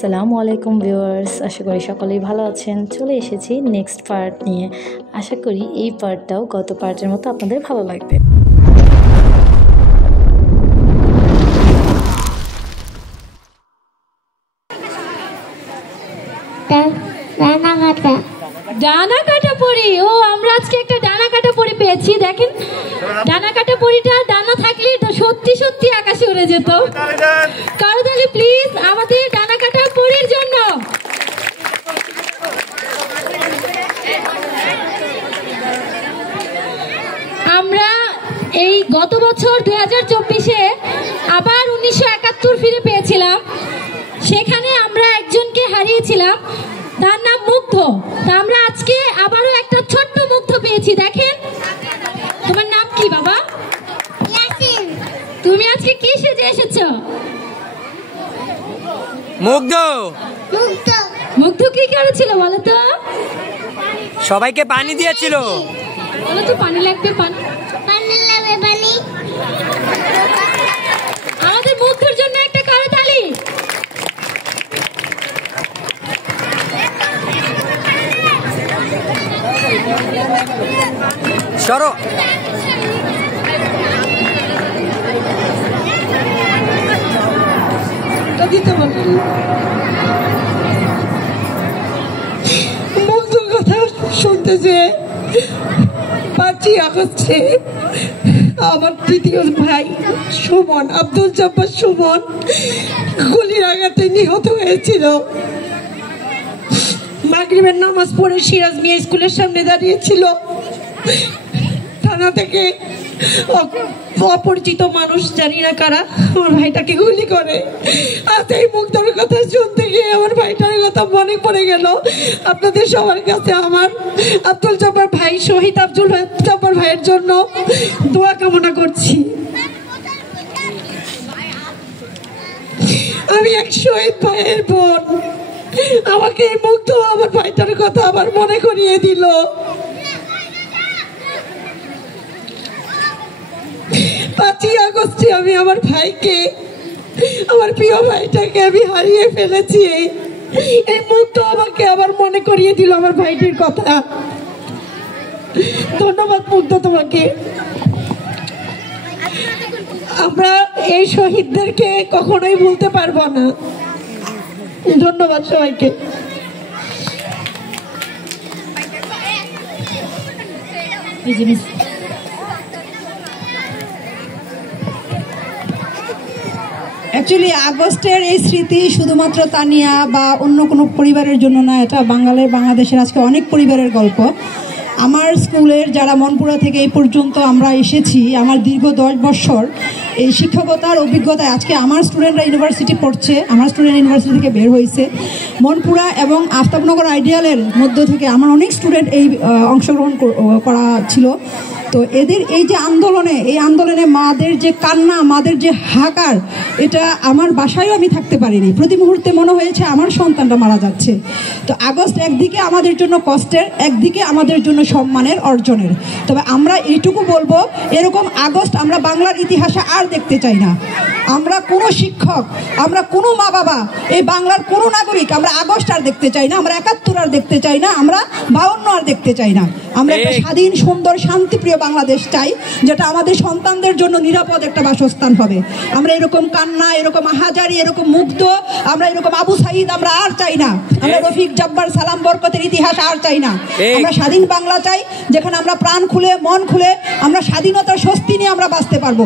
আসসালামু আলাইকুম ভিউয়ার্স, আশা করি সকলেই ভালো আছেন। চলে এসেছি নেক্সট পার্ট নিয়ে। আশা করি এই পার্টটাও গত পার্টের মতো আপনাদের ভালো লাগবে। ডানা কাটা পরি। ও আমরা আজকে একটা ডানা কাটা পরি পেয়েছি। দেখেন, ডানা কাটা পরিটা ডানা থাকলে সত্যি সত্যি আকাশে উড়ে যেত। করতালি প্লিজ আমাদের ডানা কাটা পরির জন্য। আমরা এই গত বছর 2024-এ আবার 1971 ফিরে পেয়েছিলাম। সেখানে আমরা একজনকে হারিয়েছিলাম, তার নাম মুগ্ধ। তা আমরা আজকে আবারও একটা ছোট্ট মুগ্ধ পেয়েছি। দেখেন, তোমার নাম কি বাবা? ইয়াসিন। তুমি আজকে কি সেজে এসেছো? মুগ্ধ। মুগ্ধ মুগ্ধ কি করেছিল বলো তো? সবাইকে পানি দিয়েছিল। বলো তো, পানি লাগবে? পানি লাগবে। পানি আমাদের মুগ্ধর জন্য একটা করতালি। সরো। মুগ্ধর কথা শুনতে যে 5ই আগস্টে আমার তৃতীয় ভাই সুমন, আব্দুল জব্বার সুমন গুলির আঘাতে নিহত হয়েছিল। মাগরিবের নামাজ পড়ে সিরাজ মিয়া স্কুলের সামনে দাঁড়িয়েছিল। থানা থেকে অপরিচিত মানুষ, জানি না কারা, আমার ভাইটাকে গুলি করে। আজ এই মুগ্ধর কথা শুনতে গিয়ে আমার ভাইটার কথা মনে পড়ে গেল। আপনাদের সবার কাছে আমার আব্দুল জব্বার ভাই, শহীদ আব্দুল জব্বার ভাইয়ের জন্য দোয়া কামনা করছি। আমি এক শহীদ ভাইয়ের বোন। আমাকে এই মুগ্ধ আমার ভাইটার কথা আবার মনে করিয়ে দিল। 5ই আগস্টে আমি আমার ভাইকে, আমার প্রিয় ভাইটাকে আমি হারিয়ে ফেলেছি। এই মুগ্ধ আমাকে আবার মনে করিয়ে দিল আমার ভাইটির কথা। ধন্যবাদ মুগ্ধ তোমাকে। আমরা এই শহীদদেরকে কখনোই ভুলতে পারবো না। ধন্যবাদ সবাইকে। অ্যাকচুয়ালি আগস্টের এই স্মৃতি শুধুমাত্র তানিয়া বা অন্য কোনো পরিবারের জন্য না, এটা বাংলাদেশের আজকে অনেক পরিবারের গল্প। আমার স্কুলের যারা মনপুরা থেকে এই পর্যন্ত আমরা এসেছি, আমার দীর্ঘ 10 বছর এই শিক্ষকতার অভিজ্ঞতায় আজকে আমার স্টুডেন্টরা ইউনিভার্সিটি পড়ছে, আমার স্টুডেন্ট ইউনিভার্সিটি থেকে বের হয়েছে। মনপুরা এবং আফতাবনগর আইডিয়ালের মধ্য থেকে আমার অনেক স্টুডেন্ট এই অংশগ্রহণ করা ছিল। তো এদের এই যে আন্দোলনে মাদের যে কান্না, মাদের যে হাহাকার, এটা আমার বাসায়ও আমি থাকতে পারিনি। প্রতি মুহূর্তে মনে হয়েছে আমার সন্তানটা মারা যাচ্ছে। তো আগস্ট একদিকে আমাদের জন্য কষ্টের, একদিকে আমাদের জন্য সম্মানের, অর্জনের। তবে আমরা এইটুকু বলবো, এরকম আগস্ট আমরা বাংলার ইতিহাসে আর দেখতে চাই না। আমরা কোনো শিক্ষক, আমরা কোনো মা বাবা, এই বাংলার কোনো নাগরিক আমরা আগস্ট আর দেখতে চাই না, আমরা 71 আর দেখতে চাই না, আমরা 52 আর দেখতে চাই না। আমরা একটা স্বাধীন, সুন্দর, শান্তিপ্রিয় বাংলাদেশ চাই, যেটা আমাদের সন্তানদের জন্য নিরাপদ একটা বাসস্থান হবে। আমরা এরকম কান্না, এরকম আহাজারি, এরকম মুগ্ধ, আমরা এরকম আবু সাইদ আমরা আর চাই না। আমরা রফিক, জব্বার, সালাম, বরকতের ইতিহাস আর চাই না। আমরা স্বাধীন বাংলা চাই, যেখানে আমরা প্রাণ খুলে, মন খুলে, আমরা স্বাধীনতার স্বস্তি নিয়ে আমরা বাঁচতে পারবো।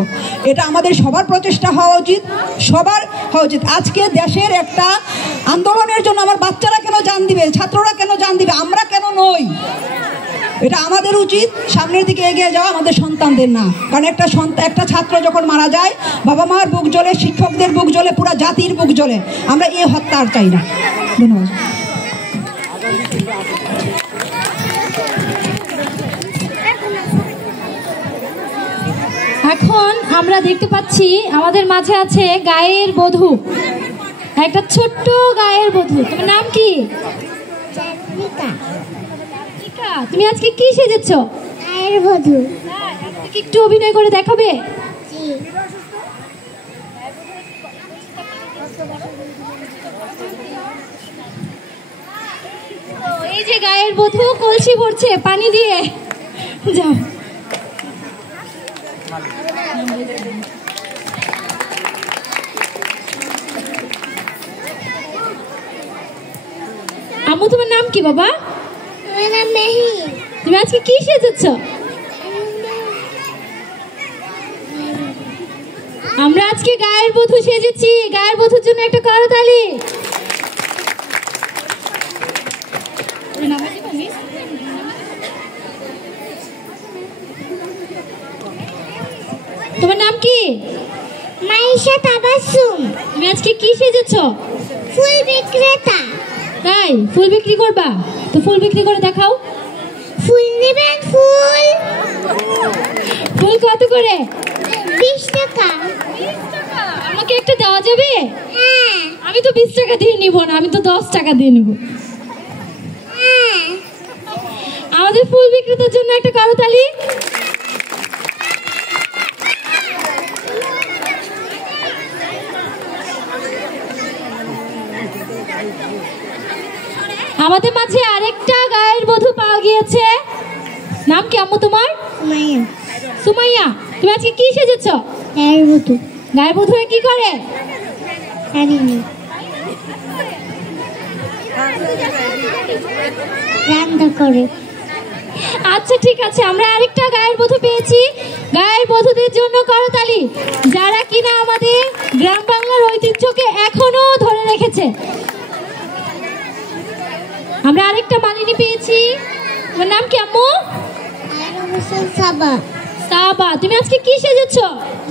এটা আমাদের সবার প্রচেষ্টা হওয়া উচিত, সবার হওয়া উচিত। আজকে দেশের একটা আন্দোলনের জন্য আমার বাচ্চারা কেন জান দিবে, ছাত্ররা কেন জান দিবে, আমরা কেন নই? এটা আমাদের উচিত সামনের দিকে এগিয়ে যাওয়া, আমাদের সন্তানদের না। কারণ একটা ছাত্র যখন মারা যায়, বাবা মার বুক জ্বলে, শিক্ষকদের বুক জ্বলে, পুরো জাতির বুক জ্বলে। আমরা এই হত্যা আর চাই না। ধন্যবাদ। এখন আমরা দেখতে পাচ্ছি আমাদের মাঝে আছে গায়ের বধূ, একটা ছোট্ট গায়ের বধূ। তোমার নাম কি? তুমি আজকে কি সেজেছো? গায়ের বধূ। একটু অভিনয় করে দেখাবে? যে গায়ের বধূ কলসি ভরছে পানি দিয়ে, যাও। আম্মু তোমার নাম কি বাবা? আমার নাম মেহি। তুমি আজকে কি সেজেছ? আমরা আজকে গায়ের বধূ সেজেছি। গায়ের বধূর জন্য একটা করতালি। তোমার নাম কি? মাইশা তাবাসসুম। তুমি আজকে কি সেজেছ? ফুল বিক্রেতা। তাই ফুল বিক্রি করবা? তো ফুল বিক্রি করে দেখাও। ফুল নেবেন? ফুল ফুল কত করে? 20 টাকা। আমাকে একটা দেওয়া যাবে? হ্যাঁ আমি তো 20 টাকা দিয়ে নিব না, আমি তো 10 টাকা দিয়ে নেব। হ্যাঁ। আমাদের ফুল বিক্রেতার জন্য একটা করতালি। আমাদের মাঝে আরেকটা গায়ের বধূ পাওয়া গিয়েছে। নাম কি আম্মু তোমার? মাইয়া। সুমাইয়া। তুমি আজকে কি সেজেছ? গায়ের বধূ। গায়ের বধূ কি করে? জানি না। রান্না করে। আচ্ছা ঠিক আছে, আমরা আরেকটা গায়ের বধূ পেয়েছি। গায়ের বধূদের জন্য করতালি, যারা কিনা আমাদের গ্রাম বাংলার ঐতিহ্যকে এখনো ধরে রেখেছে। আমরা আরেকটা মালিনী পেয়েছি। তোমার নাম কি আম্মু? সাবা। সাবা। তুমি আজকে কি সেজেছ?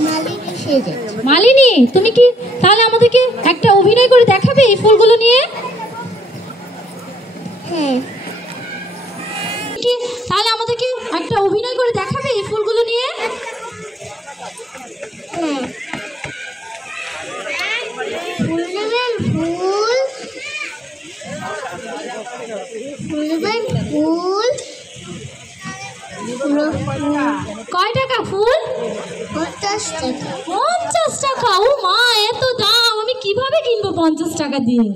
মালিনী সেজে। মালিনী, তুমি কি তাহলে আমাদেরকে একটা অভিনয় করে দেখাবে এই ফুলগুলো নিয়ে? হ্যাঁ। তাহলে আমাদেরকে একটা অভিনয় করে দেখাবে এই ফুলগুলো নিয়ে? হ্যাঁ। ফুল নেবেন? ফুল। ফুল নেবেন? ফুল। কয় টাকা ফুল? 50 টাকা। 50 টাকা? ও মা, এত দাম! আমি কিভাবে কিনবো 50 টাকা দিয়ে?